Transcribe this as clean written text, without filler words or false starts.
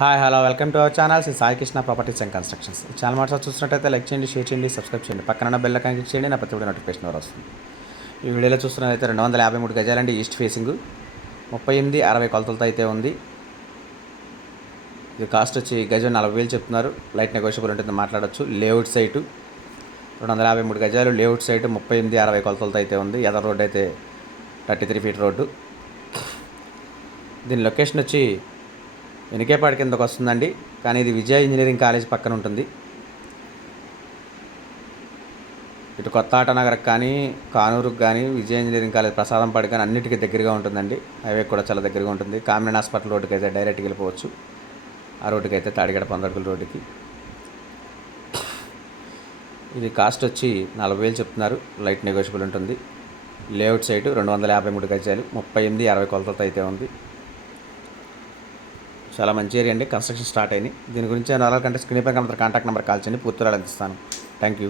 Hi hello welcome to our channel Shri Sai Krishna properties and constructions. ఈ channel మాట చూస్తున్నట్టయితే like చేయండి, షేర్ చేయండి, సబ్స్క్రైబ్ చేయండి, పక్కన బెల్ ఐకాన్ క్లిక్ చేయండి, నా ప్రతి వీడియో నోటిఫికేషన్ వస్తుంది. ఈ వీడియోలో చూస్తున్నదైతే 253 గజాలండి, ఈస్ట్ ఫేసింగ్ 38-60 కొలతలతో అయితే ఉంది. ఇది కాస్ట్ వచ్చి గజం 40,000 చెప్తున్నారు. లైట్ నెగోషియబుల్ ఉంటుంది, మాట్లాడవచ్చు. లేఅవుట్ సైటు 253 గజాలు, లేఅవుట్ సైటు 38-60 కొలతలతో అయితే ఉంది. ఎదర్ రోడ్ అయితే 33 ఫీట్ రోడ్డు. దీని లొకేషన్ వచ్చి వెనుకేపాడు కిందకు వస్తుందండి, కానీ ఇది విజయ ఇంజనీరింగ్ కాలేజ్ పక్కన ఉంటుంది. ఇటు కొత్త ఆటనగర్కి కానీ, కానూరుకు కానీ, విజయ ఇంజనీరింగ్ కాలేజ్ ప్రసాదంపాడు కానీ అన్నిటికీ దగ్గరగా ఉంటుందండి. హైవే కూడా చాలా దగ్గరగా ఉంటుంది. కామినేని హాస్పిటల్ రోడ్డుకి అయితే డైరెక్ట్గా వెళ్ళిపోవచ్చు. ఆ రోడ్డుకి అయితే తాడిగడ పొందడుగుల రోడ్డుకి. ఇది కాస్ట్ వచ్చి 40,000 చెప్తున్నారు. లైట్ నెగోషియబుల్ ఉంటుంది. లేఅవుట్ సైటు 253 గజాలు, 38-60 కొలతలతో అయితే ఉంది. చాలా మంచి ఏరియా అండి. కన్స్ట్రక్షన్ స్టార్ట్ అయింది. దీని గురించి 4 కంటే స్క్రీన్ పై కాంటాక్ట్ నెంబర్ కాల్ చేయండి, పూర్తి వివరాలు అందిస్తాను. Thank you.